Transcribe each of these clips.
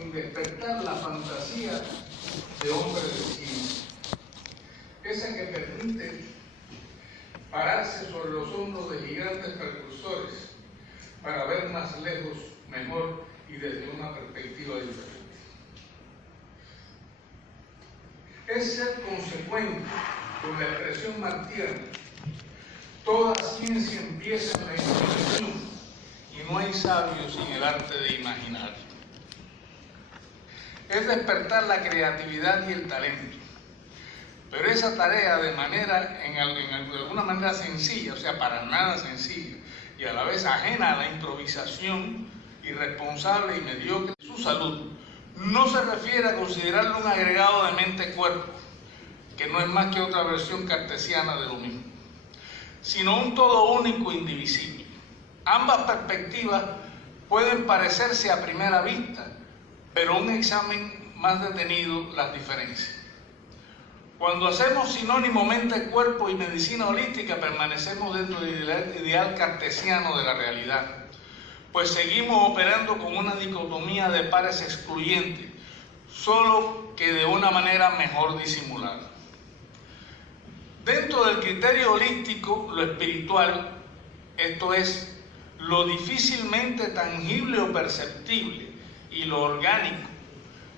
en despertar la fantasía de hombre de ciencia, esa que permite pararse sobre los hombros de gigantes precursores para ver más lejos, mejor y desde una perspectiva diferente. Es ser consecuente con la expresión martiana: toda ciencia empieza en la imaginación y no hay sabio sin el arte de imaginar. Es despertar la creatividad y el talento, pero esa tarea de alguna manera sencilla, o sea, para nada sencilla, y a la vez ajena a la improvisación, irresponsable y mediocre de su salud, no se refiere a considerarlo un agregado de mente-cuerpo, que no es más que otra versión cartesiana de lo mismo, sino un todo único e indivisible. Ambas perspectivas pueden parecerse a primera vista, pero un examen más detenido las diferencia. Cuando hacemos sinónimo mente-cuerpo y medicina holística, permanecemos dentro del ideal cartesiano de la realidad, pues seguimos operando con una dicotomía de pares excluyentes, solo que de una manera mejor disimulada. Dentro del criterio holístico, lo espiritual, esto es, lo difícilmente tangible o perceptible, y lo orgánico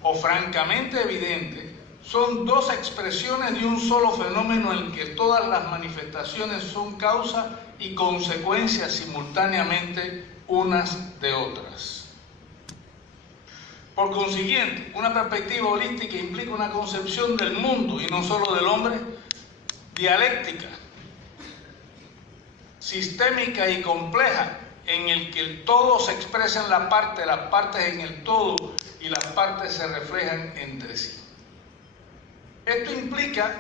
o francamente evidente, son dos expresiones de un solo fenómeno en que todas las manifestaciones son causa y consecuencia simultáneamente unas de otras. Por consiguiente, una perspectiva holística implica una concepción del mundo y no solo del hombre dialéctica, sistémica y compleja, en el que el todo se expresa en la parte, las partes en el todo y las partes se reflejan entre sí. Esto implica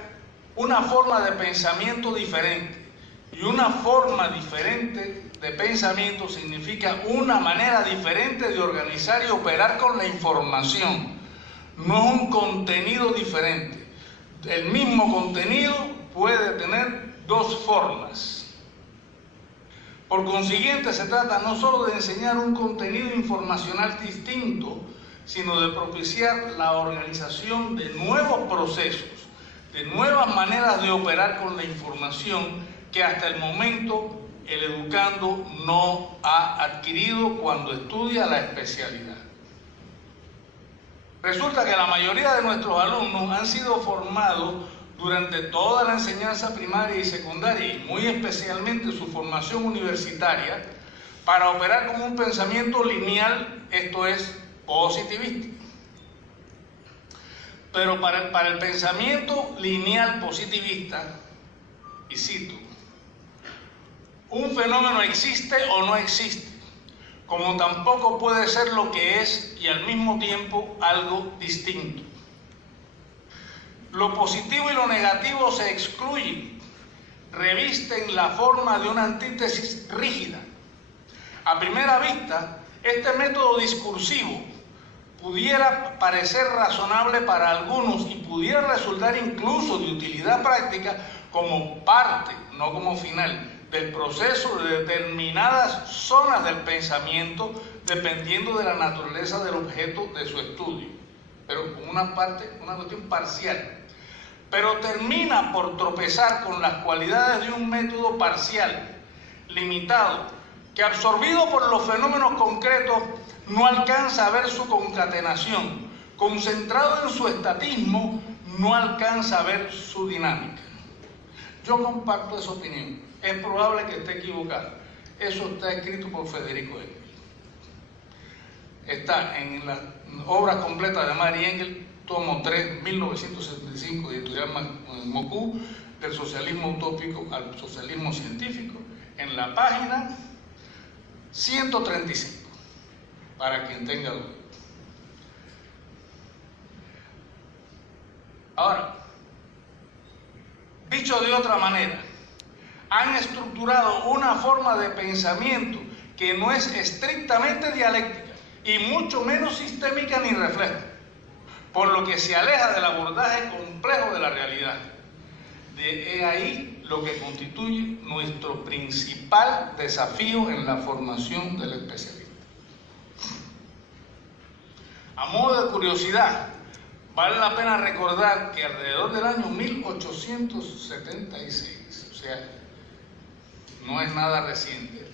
una forma de pensamiento diferente, y una forma diferente de pensamiento significa una manera diferente de organizar y operar con la información, no es un contenido diferente. El mismo contenido puede tener dos formas. Por consiguiente, se trata no solo de enseñar un contenido informacional distinto, sino de propiciar la organización de nuevos procesos, de nuevas maneras de operar con la información que hasta el momento el educando no ha adquirido cuando estudia la especialidad. Resulta que la mayoría de nuestros alumnos han sido formados durante toda la enseñanza primaria y secundaria, y muy especialmente su formación universitaria, para operar con un pensamiento lineal, esto es, positivista. Pero para el pensamiento lineal positivista, y cito, un fenómeno existe o no existe, como tampoco puede ser lo que es y al mismo tiempo algo distinto. Lo positivo y lo negativo se excluyen, revisten la forma de una antítesis rígida. A primera vista, este método discursivo pudiera parecer razonable para algunos y pudiera resultar incluso de utilidad práctica como parte, no como final, del proceso de determinadas zonas del pensamiento, dependiendo de la naturaleza del objeto de su estudio, pero con una cuestión parcial. Pero termina por tropezar con las cualidades de un método parcial, limitado, que absorbido por los fenómenos concretos no alcanza a ver su concatenación, concentrado en su estatismo no alcanza a ver su dinámica. Yo comparto esa opinión, es probable que esté equivocado. Eso está escrito por Federico Engels. Está en la obra completa de Mary Engels, tomo 3, 1975, de editorial Mocú, del socialismo utópico al socialismo científico, en la página 135, para quien tenga duda. Ahora, dicho de otra manera, han estructurado una forma de pensamiento que no es estrictamente dialéctica y mucho menos sistémica ni refleja, por lo que se aleja del abordaje complejo de la realidad. De ahí lo que constituye nuestro principal desafío en la formación del especialista. A modo de curiosidad, vale la pena recordar que alrededor del año 1876, o sea, no es nada reciente,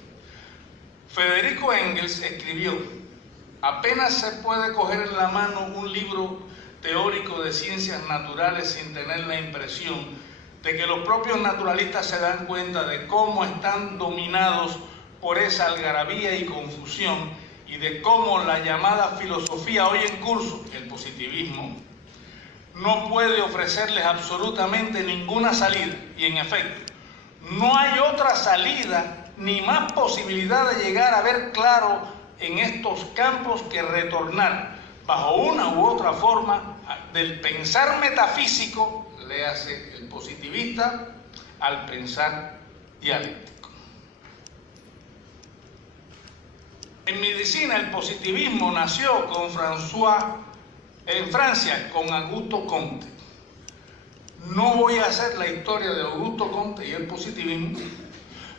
Federico Engels escribió: apenas se puede coger en la mano un libro teórico de ciencias naturales sin tener la impresión de que los propios naturalistas se dan cuenta de cómo están dominados por esa algarabía y confusión, y de cómo la llamada filosofía hoy en curso, el positivismo, no puede ofrecerles absolutamente ninguna salida. Y en efecto, no hay otra salida ni más posibilidad de llegar a ver claro en estos campos que retornar, bajo una u otra forma, del pensar metafísico, léase el positivista, al pensar dialéctico. En medicina, el positivismo nació en Francia, con Auguste Comte. No voy a hacer la historia de Auguste Comte y el positivismo,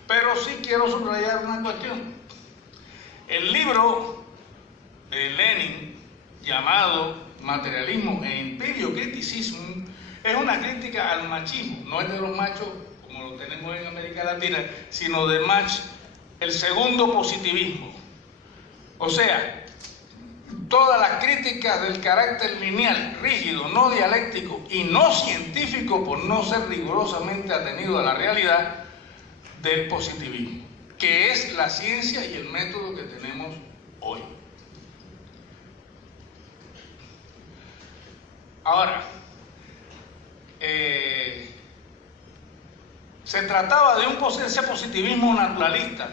pero sí quiero subrayar una cuestión. El libro de Lenin, llamado Materialismo e Imperio Criticismo, es una crítica al machismo. No es de los machos como lo tenemos en América Latina, sino de el segundo positivismo. O sea, todas las críticas del carácter lineal, rígido, no dialéctico y no científico, por no ser rigurosamente atenido a la realidad, del positivismo, que es la ciencia y el método que tenemos hoy. Ahora, se trataba de ese positivismo naturalista,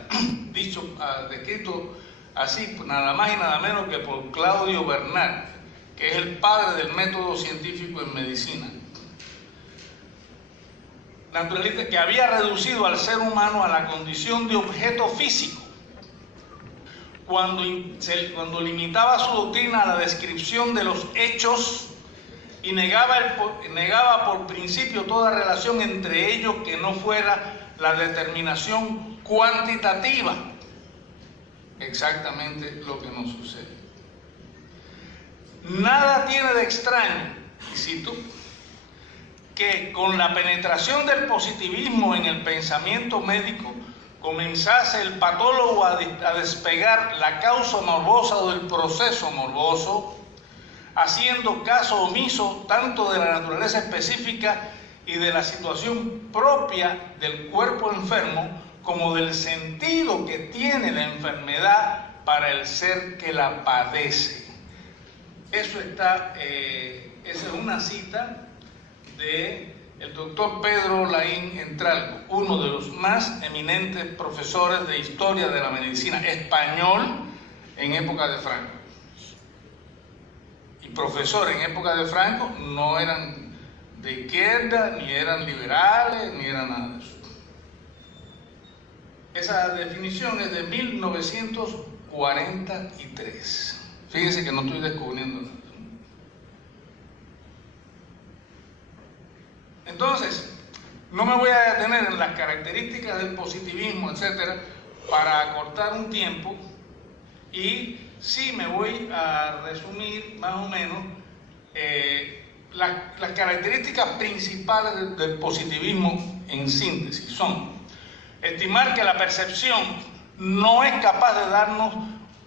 descrito así, nada más y nada menos que por Claudio Bernard, que es el padre del método científico en medicina. Naturalista que había reducido al ser humano a la condición de objeto físico, cuando limitaba su doctrina a la descripción de los hechos y negaba por principio toda relación entre ellos que no fuera la determinación cuantitativa. Exactamente lo que nos sucede. Nada tiene de extraño, que con la penetración del positivismo en el pensamiento médico comenzase el patólogo a despegar la causa morbosa o del proceso morboso, haciendo caso omiso tanto de la naturaleza específica y de la situación propia del cuerpo enfermo, como del sentido que tiene la enfermedad para el ser que la padece. Esa es una cita del doctor Pedro Laín Entralgo, uno de los más eminentes profesores de historia de la medicina español en época de Franco. Y profesores en época de Franco no eran de izquierda, ni eran liberales, ni eran nada de eso. Esa definición es de 1943. Fíjense que no estoy descubriendo nada. Entonces, no me voy a detener en las características del positivismo, etcétera, para acortar un tiempo, y sí me voy a resumir más o menos las características principales del positivismo en síntesis. Son: estimar que la percepción no es capaz de darnos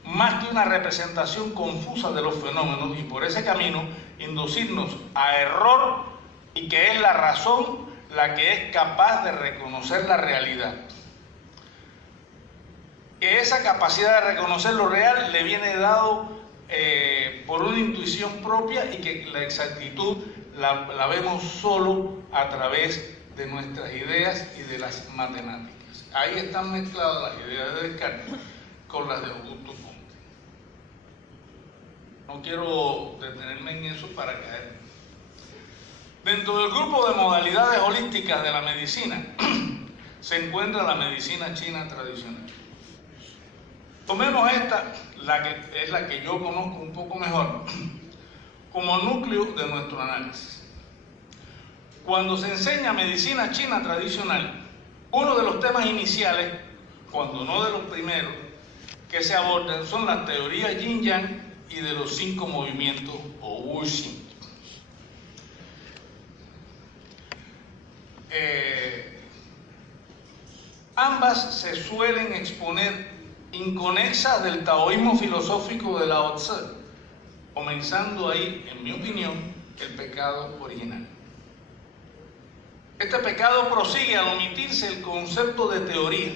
más que una representación confusa de los fenómenos, y por ese camino inducirnos a error, y que es la razón la que es capaz de reconocer la realidad. Que esa capacidad de reconocer lo real le viene dado por una intuición propia, y que la exactitud la vemos solo a través de nuestras ideas y de las matemáticas. Ahí están mezcladas las ideas de Descartes con las de Auguste Comte. No quiero detenerme en eso para caer. Dentro del grupo de modalidades holísticas de la medicina se encuentra la medicina china tradicional. Tomemos esta, es la que yo conozco un poco mejor, como núcleo de nuestro análisis. Cuando se enseña medicina china tradicional, uno de los temas iniciales, cuando no de los primeros, que se abordan son las teorías yin-yang y de los 5 movimientos o Wuxing. Ambas se suelen exponer inconexas del taoísmo filosófico de Lao Tse, comenzando ahí, en mi opinión, el pecado original. Este pecado prosigue al omitirse el concepto de teoría,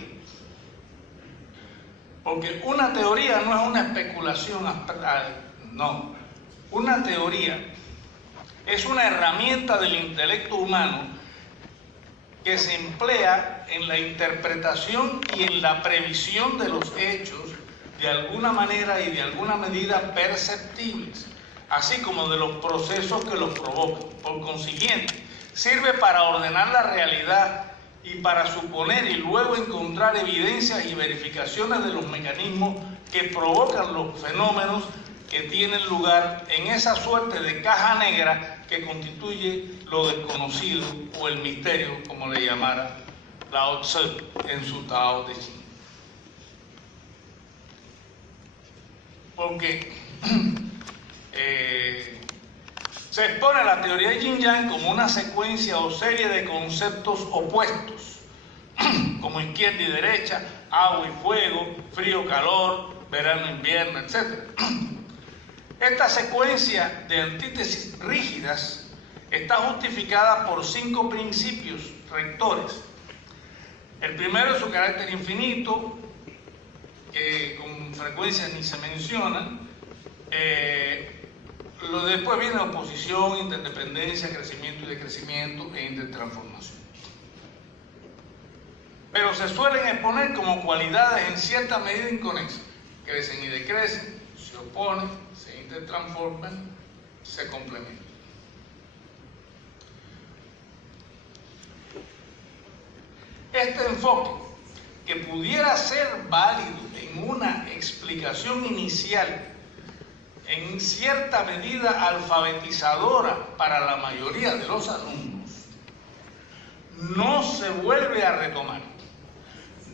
porque una teoría no es una especulación, no. Una teoría es una herramienta del intelecto humano que se emplea en la interpretación y en la previsión de los hechos de alguna manera y de alguna medida perceptibles, así como de los procesos que los provocan. Por consiguiente, sirve para ordenar la realidad y para suponer y luego encontrar evidencias y verificaciones de los mecanismos que provocan los fenómenos que tienen lugar en esa suerte de caja negra que constituye lo desconocido o el misterio, como le llamara Lao Tse en su Tao Te Ching. Porque se expone la teoría de Yin-Yang como una secuencia o serie de conceptos opuestos, como izquierda y derecha, agua y fuego, frío, calor, verano, invierno, etc. Esta secuencia de antítesis rígidas está justificada por 5 principios rectores. El primero es su carácter infinito, que con frecuencia ni se menciona. Después viene oposición, interdependencia, crecimiento y decrecimiento e intertransformación. Pero se suelen exponer como cualidades en cierta medida inconexas. Crecen y decrecen, se oponen, se intertransforman, se complementan. Este enfoque, que pudiera ser válido en una explicación inicial, en cierta medida alfabetizadora para la mayoría de los alumnos, no se vuelve a retomar.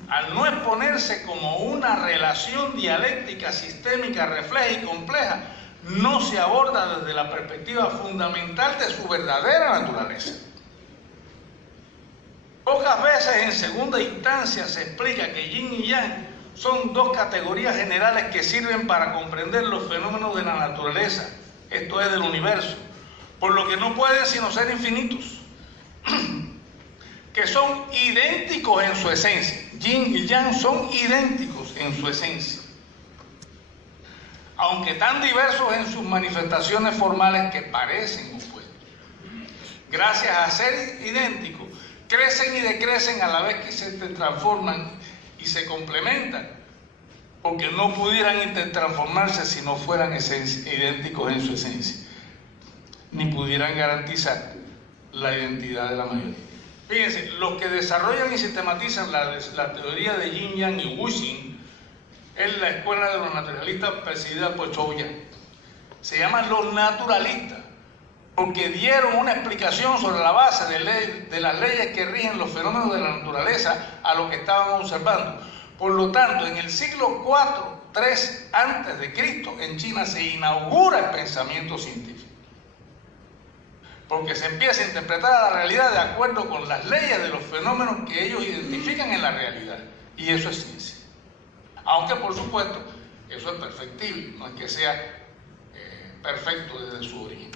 Al no exponerse como una relación dialéctica, sistémica, refleja y compleja, no se aborda desde la perspectiva fundamental de su verdadera naturaleza. Pocas veces en segunda instancia se explica que Yin y Yang son 2 categorías generales que sirven para comprender los fenómenos de la naturaleza, esto es del universo, por lo que no pueden sino ser infinitos, que son idénticos en su esencia. Yin y Yang son idénticos en su esencia, aunque tan diversos en sus manifestaciones formales que parecen opuestos. Gracias a ser idénticos, crecen y decrecen a la vez que se transforman y se complementan, porque no pudieran intertransformarse si no fueran idénticos en su esencia, ni pudieran garantizar la identidad de la mayoría. Fíjense, los que desarrollan y sistematizan la teoría de Yin-Yang y Wuxing es la escuela de los naturalistas presidida por Zhou Yang. Se llaman los naturalistas porque dieron una explicación sobre la base de las leyes que rigen los fenómenos de la naturaleza a lo que estaban observando. Por lo tanto, en el siglo IV-III a.C., en China se inaugura el pensamiento científico, porque se empieza a interpretar la realidad de acuerdo con las leyes de los fenómenos que ellos identifican en la realidad, y eso es ciencia. Aunque, por supuesto, eso es perfectible, no es que sea perfecto desde su origen.